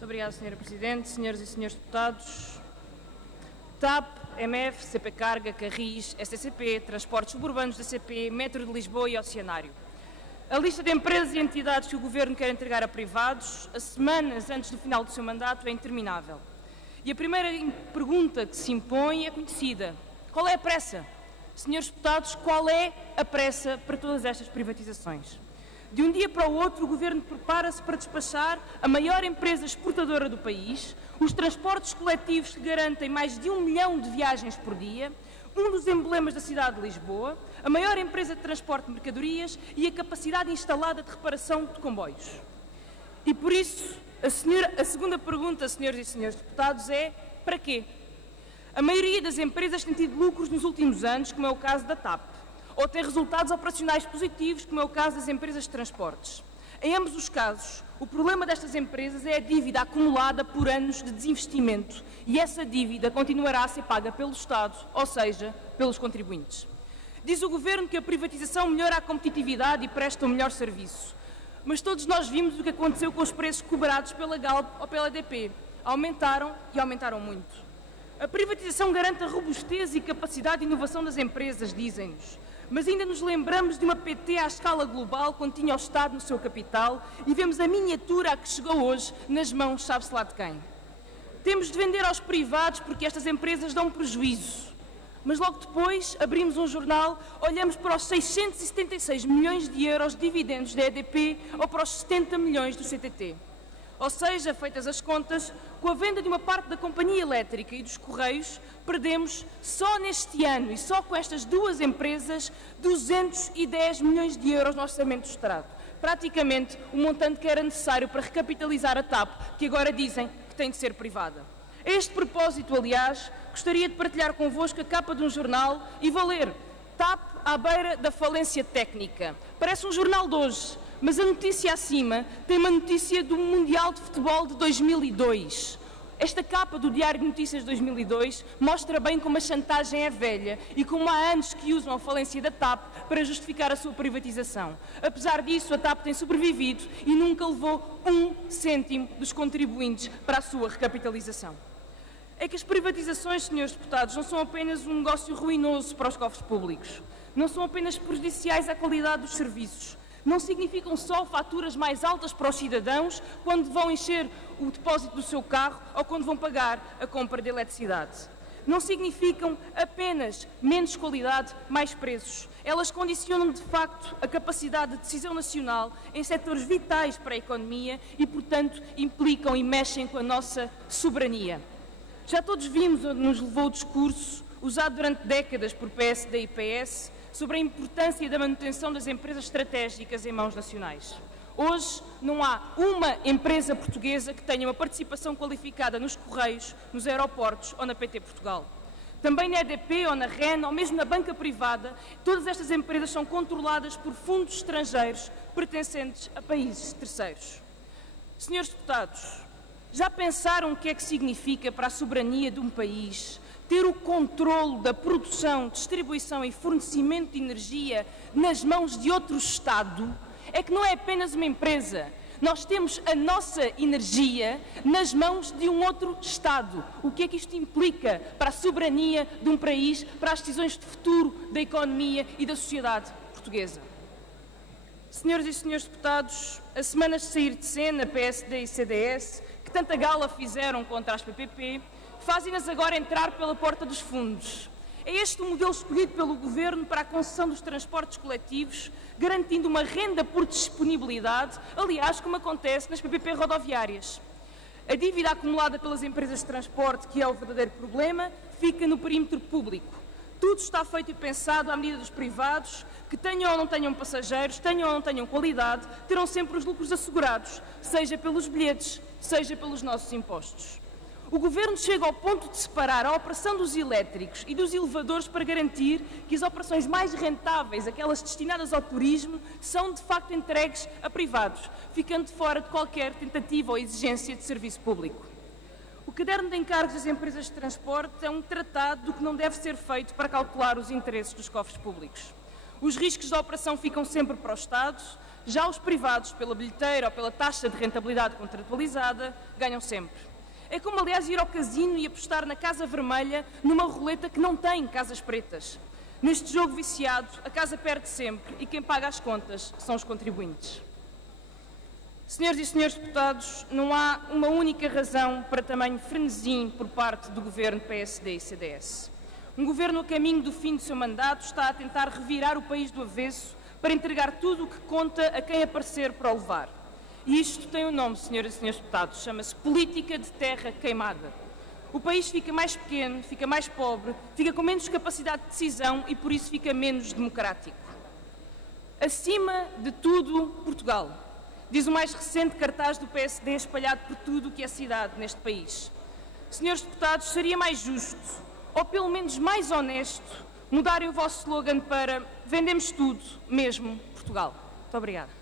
Muito obrigada, Sra. Presidente. Senhoras e senhores deputados, TAP, MF, CP Carga, Carris, STCP, Transportes Suburbanos da CP, Metro de Lisboa e Oceanário. A lista de empresas e entidades que o Governo quer entregar a privados, a semanas antes do final do seu mandato, é interminável. E a primeira pergunta que se impõe é conhecida. Qual é a pressa? Senhores deputados, qual é a pressa para todas estas privatizações? De um dia para o outro, o Governo prepara-se para despachar a maior empresa exportadora do país, os transportes coletivos que garantem mais de 1 milhão de viagens por dia, um dos emblemas da cidade de Lisboa, a maior empresa de transporte de mercadorias e a capacidade instalada de reparação de comboios. E por isso, a segunda pergunta, senhoras e senhores deputados, é para quê? A maioria das empresas tem tido lucros nos últimos anos, como é o caso da TAP, ou tem resultados operacionais positivos, como é o caso das empresas de transportes. Em ambos os casos, o problema destas empresas é a dívida acumulada por anos de desinvestimento e essa dívida continuará a ser paga pelo Estado, ou seja, pelos contribuintes. Diz o Governo que a privatização melhora a competitividade e presta um melhor serviço. Mas todos nós vimos o que aconteceu com os preços cobrados pela Galp ou pela EDP. Aumentaram e aumentaram muito. A privatização garante a robustez e capacidade de inovação das empresas, dizem-nos. Mas ainda nos lembramos de uma PT à escala global quando tinha o Estado no seu capital e vemos a miniatura a que chegou hoje nas mãos sabe-se lá de quem. Temos de vender aos privados porque estas empresas dão prejuízo. Mas logo depois abrimos um jornal, olhamos para os 676 milhões de euros de dividendos da EDP ou para os 70 milhões do CTT. Ou seja, feitas as contas, com a venda de uma parte da companhia elétrica e dos Correios, perdemos só neste ano e só com estas duas empresas 210 milhões de euros no orçamento do Estado. Praticamente o montante que era necessário para recapitalizar a TAP, que agora dizem que tem de ser privada. A este propósito, aliás, gostaria de partilhar convosco a capa de um jornal e vou ler TAP à beira da falência técnica. Parece um jornal de hoje, mas a notícia acima tem uma notícia do Mundial de Futebol de 2002. Esta capa do Diário de Notícias de 2002 mostra bem como a chantagem é velha e como há anos que usam a falência da TAP para justificar a sua privatização. Apesar disso, a TAP tem sobrevivido e nunca levou 1 cêntimo dos contribuintes para a sua recapitalização. É que as privatizações, senhores deputados, não são apenas um negócio ruinoso para os cofres públicos. Não são apenas prejudiciais à qualidade dos serviços. Não significam só faturas mais altas para os cidadãos quando vão encher o depósito do seu carro ou quando vão pagar a compra de eletricidade. Não significam apenas menos qualidade, mais preços. Elas condicionam, de facto, a capacidade de decisão nacional em setores vitais para a economia e, portanto, implicam e mexem com a nossa soberania. Já todos vimos onde nos levou o discurso, usado durante décadas por PSD e PS, sobre a importância da manutenção das empresas estratégicas em mãos nacionais. Hoje, não há uma empresa portuguesa que tenha uma participação qualificada nos Correios, nos aeroportos ou na PT Portugal. Também na EDP ou na REN ou mesmo na banca privada, todas estas empresas são controladas por fundos estrangeiros pertencentes a países terceiros. Senhores deputados, já pensaram o que é que significa para a soberania de um país ter o controlo da produção, distribuição e fornecimento de energia nas mãos de outro Estado? É que não é apenas uma empresa. Nós temos a nossa energia nas mãos de um outro Estado. O que é que isto implica para a soberania de um país, para as decisões de futuro da economia e da sociedade portuguesa? Senhoras e senhores deputados, a semanas de sair de cena, PSD e CDS, que tanta gala fizeram contra as PPP, fazem-nas agora entrar pela porta dos fundos. É este o modelo escolhido pelo Governo para a concessão dos transportes coletivos, garantindo uma renda por disponibilidade, aliás, como acontece nas PPP rodoviárias. A dívida acumulada pelas empresas de transporte, que é o verdadeiro problema, fica no perímetro público. Tudo está feito e pensado à medida dos privados, que tenham ou não tenham passageiros, tenham ou não tenham qualidade, terão sempre os lucros assegurados, seja pelos bilhetes, seja pelos nossos impostos. O Governo chega ao ponto de separar a operação dos elétricos e dos elevadores para garantir que as operações mais rentáveis, aquelas destinadas ao turismo, são de facto entregues a privados, ficando fora de qualquer tentativa ou exigência de serviço público. O caderno de encargos das empresas de transporte é um tratado do que não deve ser feito para calcular os interesses dos cofres públicos. Os riscos da operação ficam sempre para o Estado, Já os privados, pela bilheteira ou pela taxa de rentabilidade contratualizada, ganham sempre. É como, aliás, ir ao casino e apostar na casa vermelha numa roleta que não tem casas pretas. Neste jogo viciado, a casa perde sempre e quem paga as contas são os contribuintes. Senhoras e senhores deputados, não há uma única razão para tamanho frenesim por parte do governo PSD e CDS. Um governo a caminho do fim do seu mandato está a tentar revirar o país do avesso para entregar tudo o que conta a quem aparecer para o levar. E isto tem um nome, senhoras e senhores deputados, chama-se política de terra queimada. O país fica mais pequeno, fica mais pobre, fica com menos capacidade de decisão e por isso fica menos democrático. Acima de tudo, Portugal, diz o mais recente cartaz do PSD espalhado por tudo o que é cidade neste país. Senhores deputados, seria mais justo, ou pelo menos mais honesto, mudarem o vosso slogan para vendemos tudo, mesmo Portugal. Muito obrigada.